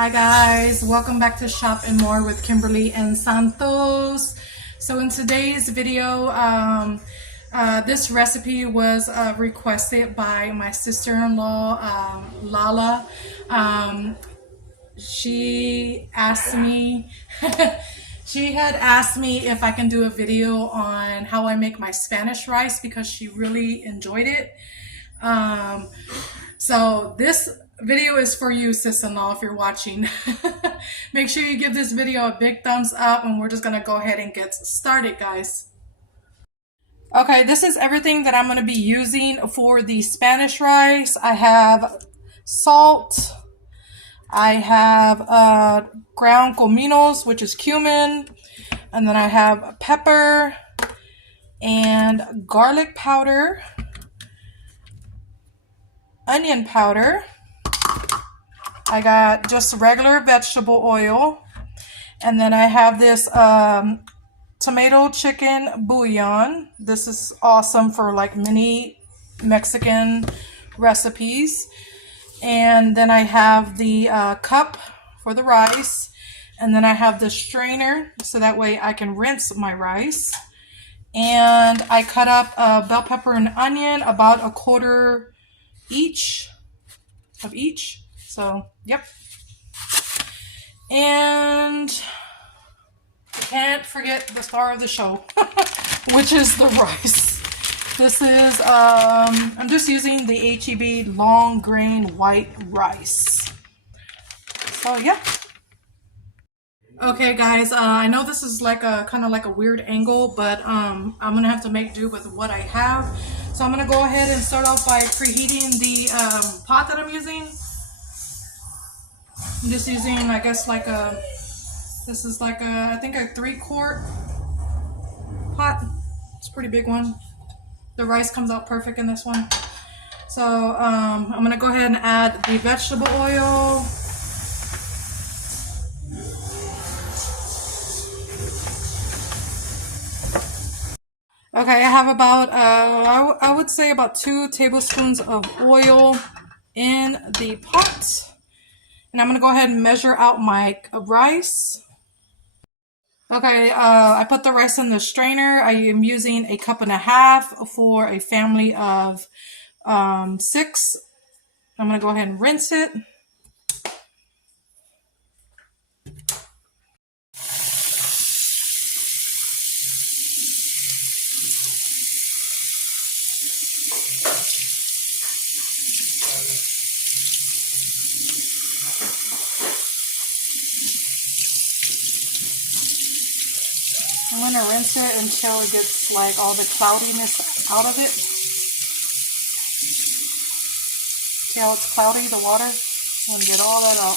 Hi guys, welcome back to Shop and More with Kimberly and Santos. So in today's video, this recipe was requested by my sister-in-law, Lala. She asked me, she had asked me if I can do a video on how I make my Spanish rice because she really enjoyed it. So this video is for you, sis-in-law, if you're watching. Make sure you give this video a big thumbs up, and we're just gonna go ahead and get started, guys. Okay, this is everything that I'm gonna be using for the Spanish rice. I have salt, I have ground cominos, which is cumin, and then I have pepper and garlic powder, onion powder. I got just regular vegetable oil, and then I have this tomato chicken bouillon. This is awesome for like mini Mexican recipes. And then I have the cup for the rice, and then I have the strainer so that way I can rinse my rice. And I cut up bell pepper and onion, about a quarter each of each. So, yep. And I can't forget the star of the show, which is the rice. This is, I'm just using the H-E-B long grain white rice. So, yeah. Okay, guys, I know this is like a kind of like a weird angle, but I'm going to have to make do with what I have. So I'm going to go ahead and start off by preheating the pot that I'm using. I'm just using, I guess, like this is like I think a 3-quart pot. It's a pretty big one. The rice comes out perfect in this one. So I'm going to go ahead and add the vegetable oil. Okay, I have about, I would say about 2 tablespoons of oil in the pot. And I'm going to go ahead and measure out my rice. Okay, I put the rice in the strainer. I am using 1.5 cups for a family of 6. I'm going to go ahead and rinse it. I'm going to rinse it until it gets like all the cloudiness out of it. See how it's cloudy, the water? I'm going to get all that out.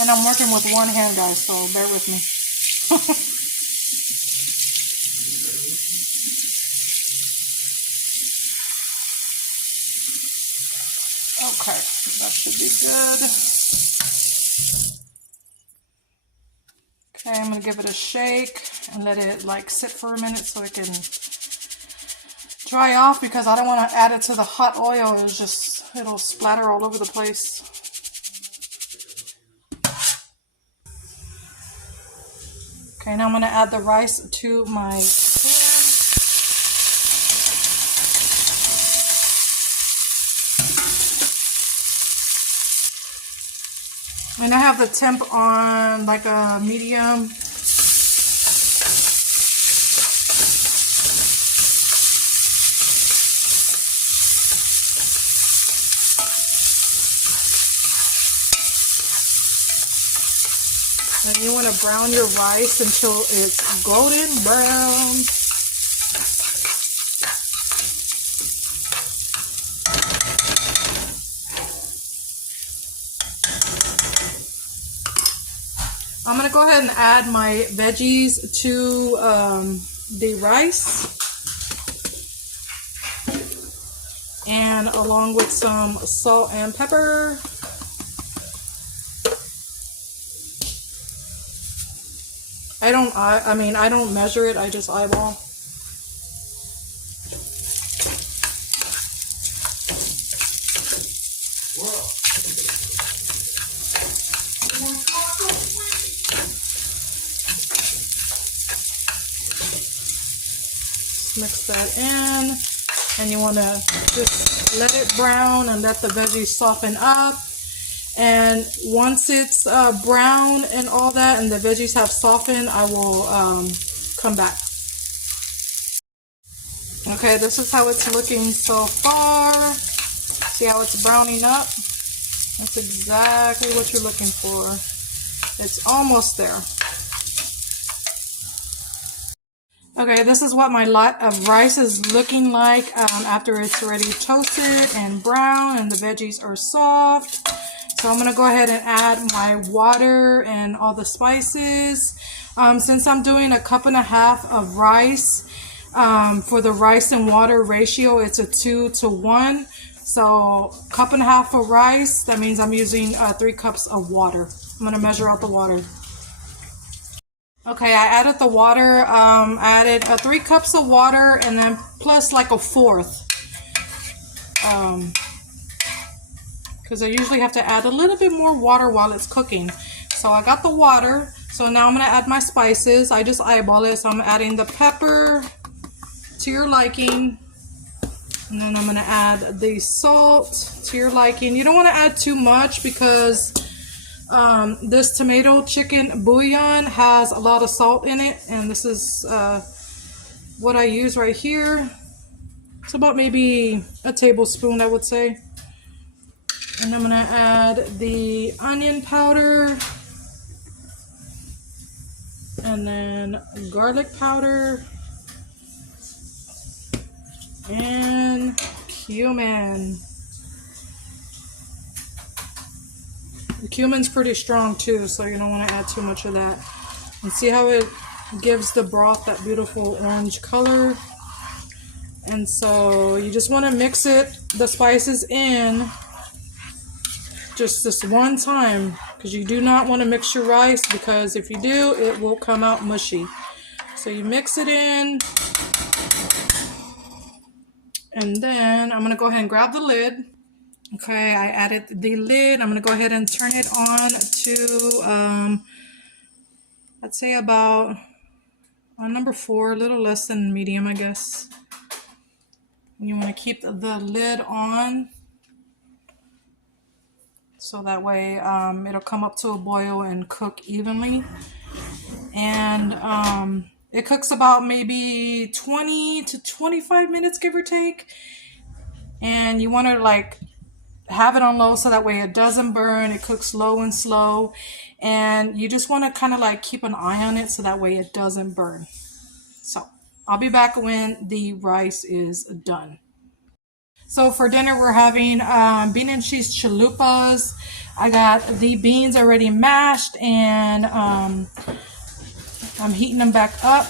And I'm working with one hand, guys, so bear with me. Okay, that should be good. Okay, I'm going to give it a shake and let it like sit for a minute so it can dry off, because I don't want to add it to the hot oil. It's just, it'll splatter all over the place. Okay, now I'm going to add the rice to my pan. And I have the temp on like a medium. And you want to brown your rice until it's golden brown. I'm going to go ahead and add my veggies to the rice, and along with some salt and pepper. I mean, I don't measure it, I just eyeball. Mix that in, and you want to just let it brown and let the veggies soften up. And once it's brown and all that and the veggies have softened, I will come back. Okay, this is how it's looking so far. See how it's browning up? That's exactly what you're looking for. It's almost there. Okay, this is what my lot of rice is looking like after it's already toasted and brown and the veggies are soft. So I'm going to go ahead and add my water and all the spices. Since I'm doing 1.5 cups of rice, for the rice and water ratio, it's a 2-to-1. So 1.5 cups of rice, that means I'm using 3 cups of water. I'm going to measure out the water. Okay, I added the water. I added 3 cups of water and then plus like a fourth. Because I usually have to add a little bit more water while it's cooking. So I got the water. So now I'm going to add my spices. I just eyeball it. So I'm adding the pepper to your liking. And then I'm going to add the salt to your liking. You don't want to add too much because this tomato chicken bouillon has a lot of salt in it. And this is what I use right here. It's about maybe a tablespoon, I would say. And I'm going to add the onion powder. And then garlic powder. And cumin. The cumin's pretty strong too, so you don't want to add too much of that. And see how it gives the broth that beautiful orange color. And so you just want to mix it, the spices in, just this one time, because you do not want to mix your rice, because if you do, it will come out mushy. So you mix it in, and then I'm going to go ahead and grab the lid. Okay, I added the lid. I'm going to go ahead and turn it on to, I'd say about number 4, a little less than medium, I guess. And you want to keep the lid on, so that way it'll come up to a boil and cook evenly. And it cooks about maybe 20 to 25 minutes, give or take. And you want to like have it on low so that way it doesn't burn. It cooks low and slow. And you just want to kind of like keep an eye on it so that way it doesn't burn. So I'll be back when the rice is done. So for dinner, we're having bean and cheese chalupas. I got the beans already mashed, and I'm heating them back up.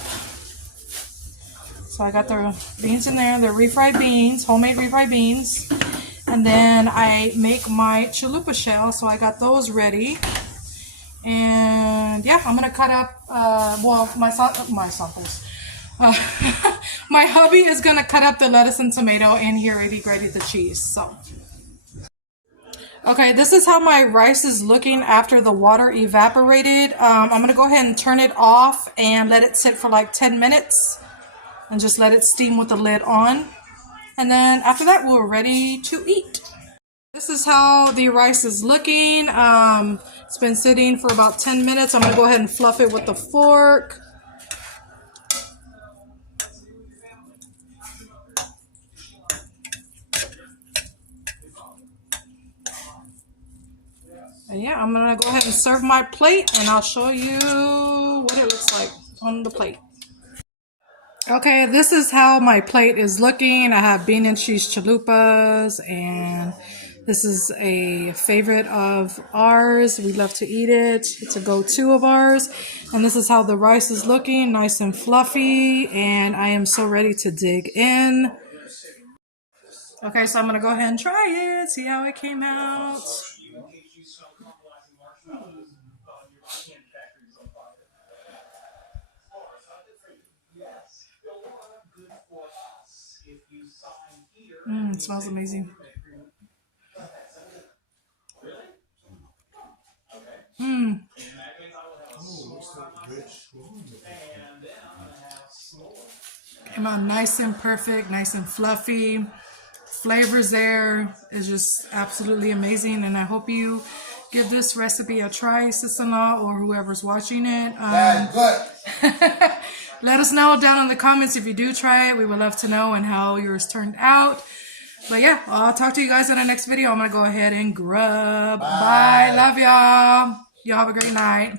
So I got the beans in there. They're refried beans, homemade refried beans. And then I make my chalupa shell, so I got those ready. And yeah, I'm going to cut up, my samples. My hubby is going to cut up the lettuce and tomato, and he already grated the cheese. So, okay, this is how my rice is looking after the water evaporated. I'm going to go ahead and turn it off and let it sit for like 10 minutes and just let it steam with the lid on. And then after that, we're ready to eat. This is how the rice is looking. It's been sitting for about 10 minutes. I'm going to go ahead and fluff it with a fork. And yeah, I'm going to go ahead and serve my plate, and I'll show you what it looks like on the plate. Okay, this is how my plate is looking. I have bean and cheese chalupas, and this is a favorite of ours. We love to eat it. It's a go-to of ours. And this is how the rice is looking, nice and fluffy, and I am so ready to dig in. Okay, so I'm going to go ahead and try it, see how it came out. It smells amazing. Came out nice and perfect, nice and fluffy. Flavors there is just absolutely amazing, and I hope you give this recipe a try, sister-in-law, or whoever's watching it. Let us know down in the comments if you do try it. We would love to know and how yours turned out. But yeah, I'll talk to you guys in the next video. I'm gonna go ahead and grub. Bye. Love y'all. Y'all have a great night.